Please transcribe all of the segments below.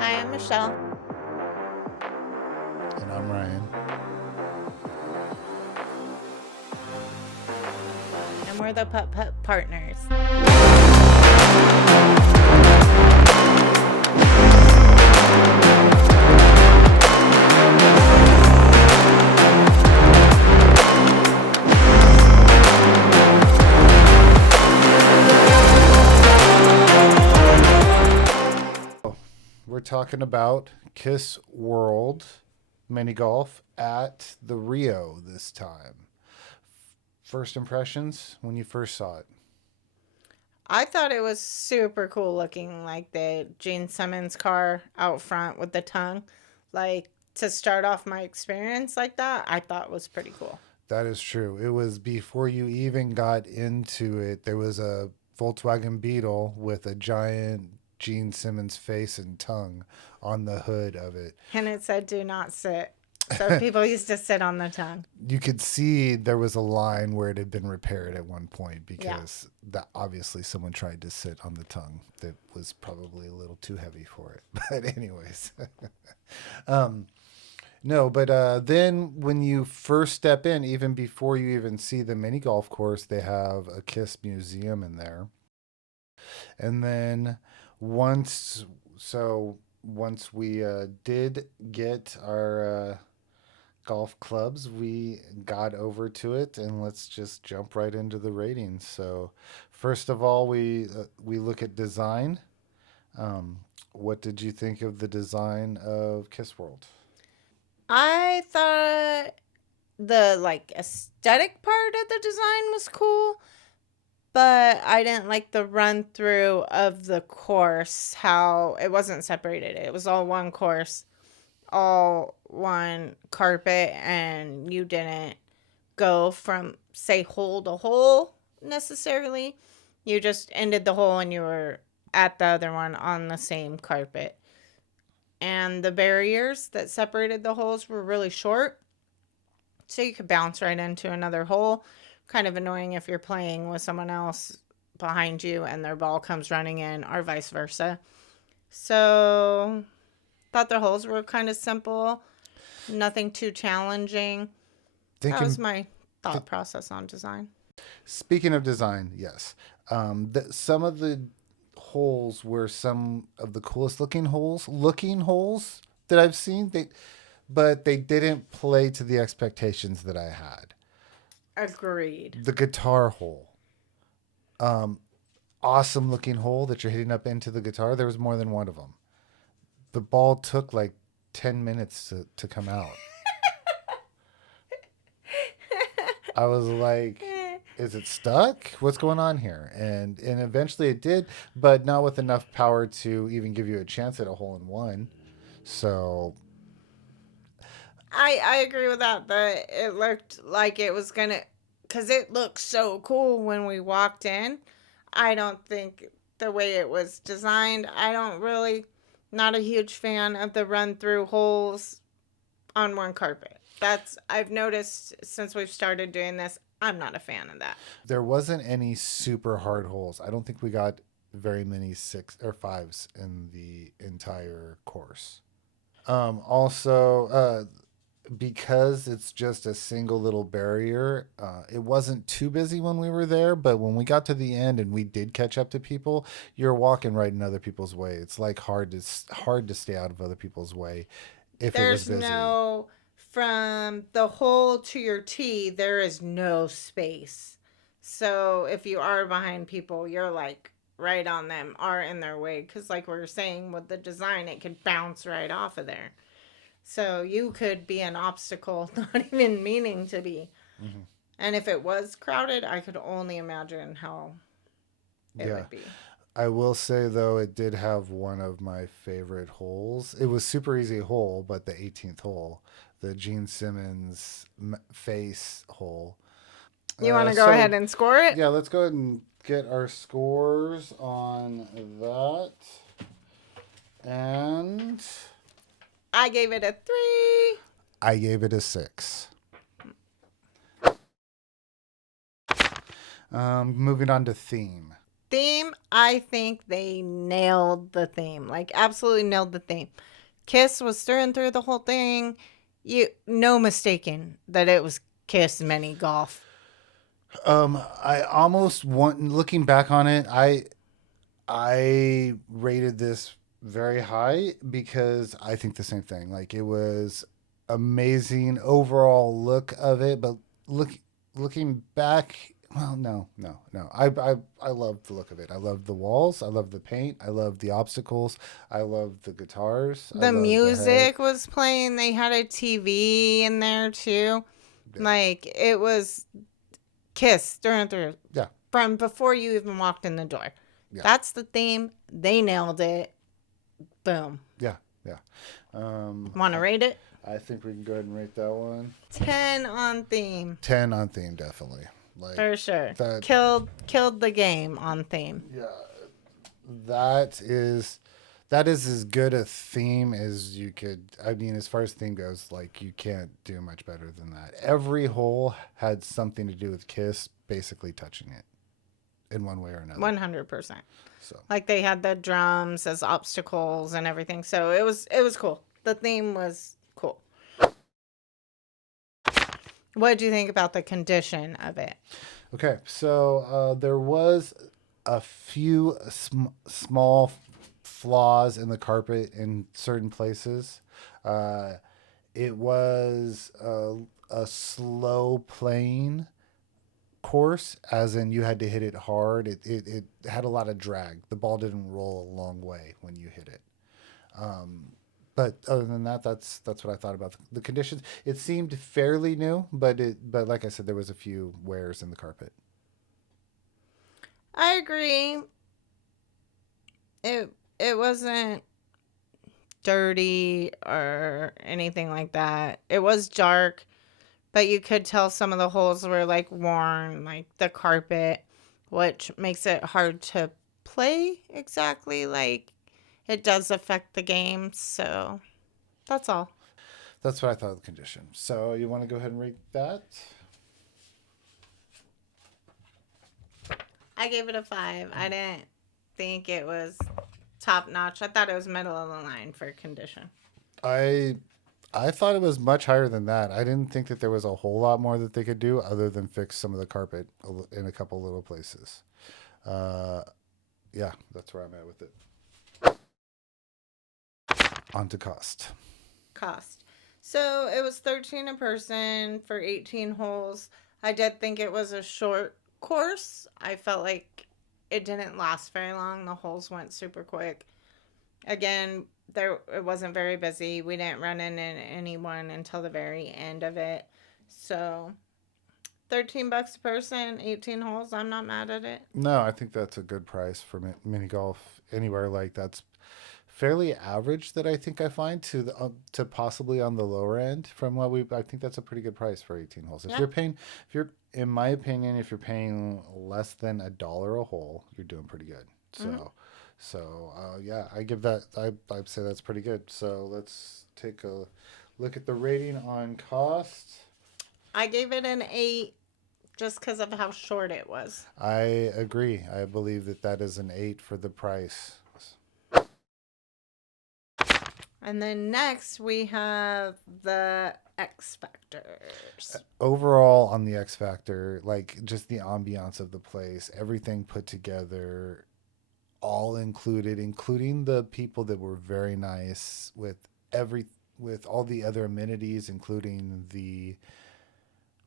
Hi, I'm Michelle. And I'm Ryan. And we're the Putt-Putt Partners. We're talking about Kiss World mini golf at the Rio this time. First impressions when you first saw it. I thought it was super cool looking, like the Gene Simmons car out front with the tongue. Like, to start off my experience like that, I thought was pretty cool. That is true. It was before you even got into it. There was a Volkswagen Beetle with a giant Gene Simmons face and tongue on the hood of it. And it said, do not sit. So people used to sit on the tongue. You could see there was a line where it had been repaired at one point Yeah. because that obviously someone tried to sit on the tongue that was probably a little too heavy for it. But anyways, um, no. But then when you first step in, even before you even see the mini golf course, they have a Kiss museum in there, and then once once we did get our golf clubs, we got over to it, and let's just jump right into the ratings. So, first of all, we look at design. What did you think of the design of Kiss World? I thought the like aesthetic part of the design was cool, but I didn't like the run through of the course, how it wasn't separated. It was all one course, all one carpet, and you didn't go from, say, hole to hole necessarily. You just ended the hole and you were at the other one on the same carpet. And the barriers that separated the holes were really short, so you could bounce right into another hole. Kind of annoying if you're playing with someone else behind you and their ball comes running in, or vice versa. So, thought the holes were kind of simple, nothing too challenging. That was Thinking, my th- thought process on design. Speaking of design, yes, some of the holes were some of the coolest looking holes that I've seen. But they didn't play to the expectations that I had. Agreed. The guitar hole. Um, Awesome looking hole that you're hitting up into the guitar. There was more than one of them. The ball took like 10 minutes to come out. I was like, is it stuck? What's going on here? And eventually it did, but not with enough power to even give you a chance at a hole in one. So I agree with that. But it looked like it was gonna, cause it looked so cool when we walked in. I don't think the way it was designed. I don't really, not a huge fan of the run through holes on one carpet. That's I've noticed since we've started doing this. I'm not a fan of that. there wasn't any super hard holes. I don't think we got very many six or fives in the entire course. Also, because it's just a single little barrier, it wasn't too busy when we were there. But when we got to the end and we did catch up to people, you're walking right in other people's way. It's like hard to stay out of other people's way if it was There's busy. no, from the hole to your tee, there is no space. So if you are behind people, you're like right on them, are in their way. Because, like we were saying, with the design, it could bounce right off of there. So you could be an obstacle, not even meaning to be. Hmm. And if it was crowded, I could only imagine how it Yeah. would be. I will say though, it did have one of my favorite holes. It was super easy hole, but the 18th hole, the Gene Simmons face hole. You want to go So ahead and score it? yeah, let's go ahead and get our scores on that. And I gave it a 3. I gave it a 6. Moving on to theme. Theme, I think they nailed the theme. Like absolutely nailed the theme. Kiss was through the whole thing. You no mistaking that it was Kiss mini golf. I almost want looking back on it, I rated this very high because I think the same thing. Like it was amazing overall look of it, but look looking back, well, no. I love the look of it. I love the walls. I love the paint. I love the obstacles. I love the guitars. I The love the head. music was playing. They had a TV in there too. Yeah, Like it was Kiss through and through yeah, from before you even walked in the door. yeah, That's the theme. They nailed it. Boom. yeah, yeah. Um, Want to rate it? I think we can go ahead and rate that one 10 on theme. 10 on theme, definitely. Like For sure. that. Killed the game on theme. Yeah, that is as good a theme as you could. I mean, as far as theme goes, like you can't do much better than that. Every hole had something to do with Kiss basically touching it in one way or another. 100%. So Like they had the drums as obstacles and everything. So it was cool. The theme was cool. What did you think about the condition of it? okay, so there was a few small flaws in the carpet in certain places. Uh, it was a slow playing course, as in you had to hit it hard. It had a lot of drag. The ball didn't roll a long way when you hit it. But other than that, that's what I thought about the conditions. It seemed fairly new, but like I said, there was a few wears in the carpet. I agree. It wasn't dirty or anything like that. It was dark, but you could tell some of the holes were like worn, like the carpet, which makes it hard to play exactly. Like it does affect the game. So that's all. That's what I thought of the condition. So you want to go ahead and rate that? I gave it a 5. I didn't think it was top notch. I thought it was middle of the line for condition. I I thought it was much higher than that. I didn't think that there was a whole lot more that they could do other than fix some of the carpet in a couple little places. Uh, yeah, that's where I'm at with it. On to cost. Cost. So it was 13 a person for 18 holes. I did think it was a short course. I felt like it didn't last very long. The holes went super quick. Again, there it wasn't very busy. We didn't run into anyone until the very end of it. So, $13 a person, 18 holes. I'm not mad at it. No, I think that's a good price for mini golf anywhere like that's fairly average that I think I find to possibly on the lower end from what we I think that's a pretty good price for 18 holes. Yeah. If you're in my opinion if you're paying less than $1 a hole, you're doing pretty good. Mm-hmm. Yeah, I give that I'd say that's pretty good. So let's take a look at the rating on cost. I gave it an 8 just because of how short it was. I agree. I believe that that is an 8 for the price. And then next we have the X Factors. Overall on the X Factor, like just the ambiance of the place, everything put together, all included, including the people that were very nice with all the other amenities, including the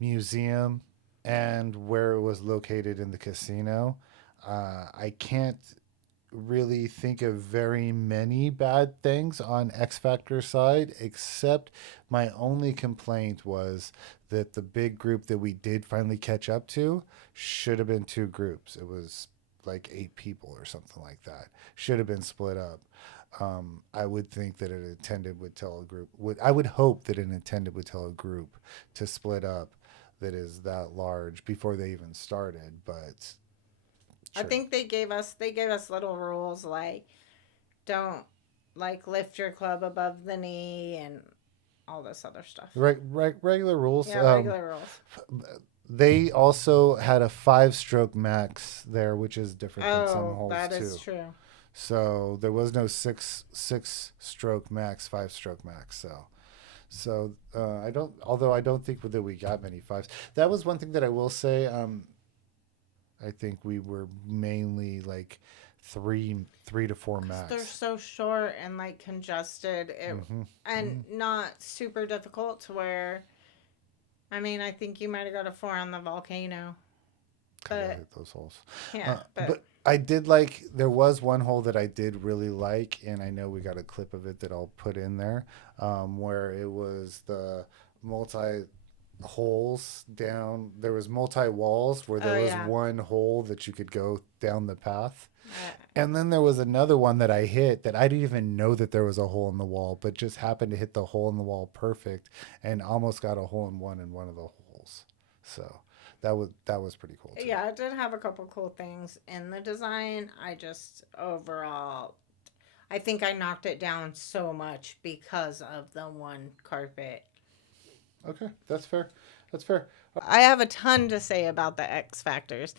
museum and where it was located in the casino. I can't really think of very many bad things on X Factor side, except my only complaint was that the big group that we did finally catch up to should have been two groups. It was like 8 people or something like that. Should have been split up. I would think that an attendant would tell a group. I would hope that an attendant would tell a group to split up that is that large before they even started. But I sure. think they gave us little rules like don't like lift your club above the knee and all this other stuff. Regular rules. Yeah, regular rules. they also had a 5-stroke max there, which is different than some Oh, holes that is too. true. So there was no six stroke max, 5-stroke max. I don't. Although I don't think that we got many fives. That was one thing that I will say. I think we were mainly like three to four 'Cause they're max. so short and like congested, Mm-hmm. and Mm-hmm. not super difficult to where. I mean, I think you might have got a 4 on the volcano, I gotta but hit those holes. yeah, but But I did like. There was one hole that I did really like, and I know we got a clip of it that I'll put in there, where it was the multi holes down. There was multi walls where there oh was yeah, one hole that you could go down the path. uh, And then there was another one that I hit that I didn't even know that there was a hole in the wall, but just happened to hit the hole in the wall perfect and almost got a hole in one of the holes. So that was pretty cool too. yeah, it did have a couple cool things in the design. I just overall, I think I knocked it down so much because of the one carpet. Okay, that's fair. That's fair. I have a ton to say about the X factors.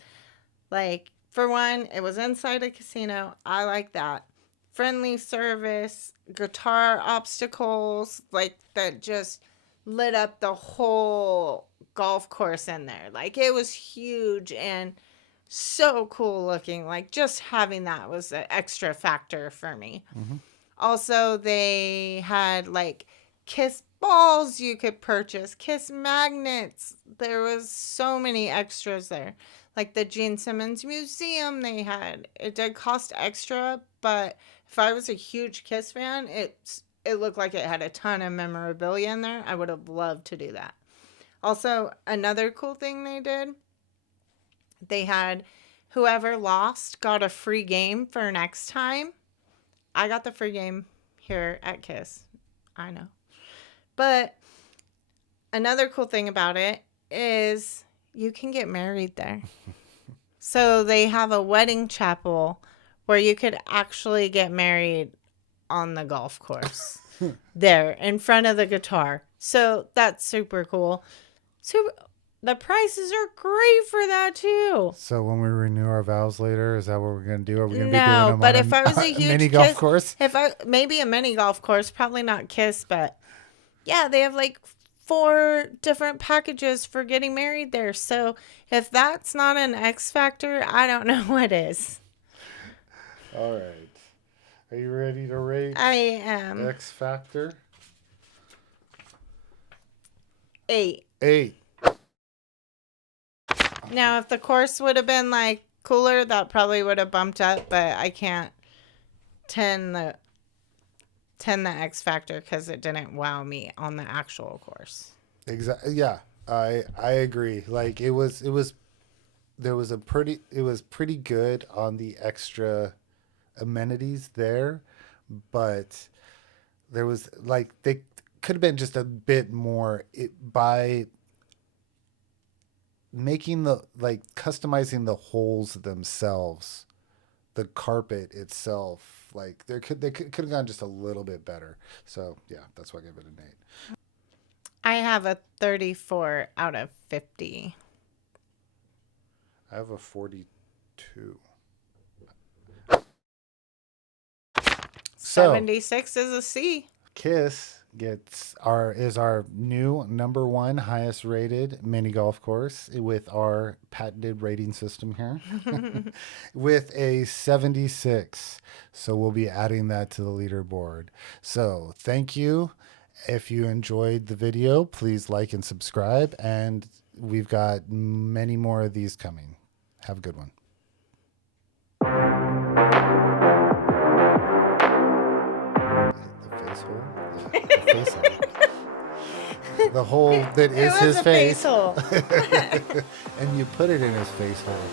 Like, for one, it was inside a casino. I like that. Friendly service, guitar obstacles, like that just lit up the whole golf course in there. Like, it was huge and so cool looking. Like, just having that was an extra factor for me. Mm-hmm. Also, they had like kiss balls you could purchase, kiss magnets. There was so many extras there. Like the Gene Simmons Museum they had. It did cost extra, but if I was a huge Kiss fan, it looked like it had a ton of memorabilia in there. I would have loved to do that. Also, another cool thing they did, they had whoever lost got a free game for next time. I got the free game here at Kiss. I know. But another cool thing about it is you can get married there. So they have a wedding chapel where you could actually get married on the golf course there in front of the guitar. So that's super cool. So the prices are great for that too. So when we renew our vows later, is that what we're gonna do? Are we gonna be doing No, them but on if I was a a mini huge golf Kiss, course? if I maybe a mini golf course, probably not Kiss, but yeah, they have like 4 different packages for getting married there. So if that's not an X factor, I don't know what is. All right. Are you ready to rate I am X Factor? 8. 8. Now, if the course would have been like cooler, that probably would have bumped up, but I can't 10 the 10 the X factor because it didn't wow me on the actual course. Exactly. Yeah, I agree. Like it was pretty good on the extra amenities there, but there was like they could have been just a bit more by making the like customizing the holes themselves, the carpet itself. Like they could have gone just a little bit better. So yeah, that's why I give it an 8. I have a 34 out of 50. I have a 42. So 76 is a C. Kiss is our new number one highest rated mini golf course with our patented rating system here with a 76. So we'll be adding that to the leaderboard. So thank you. If you enjoyed the video, please like and subscribe. And we've got many more of these coming. Have a good one. The face hole? The face hole. The hole that It is was his a face. face hole. And you put it in his face hole.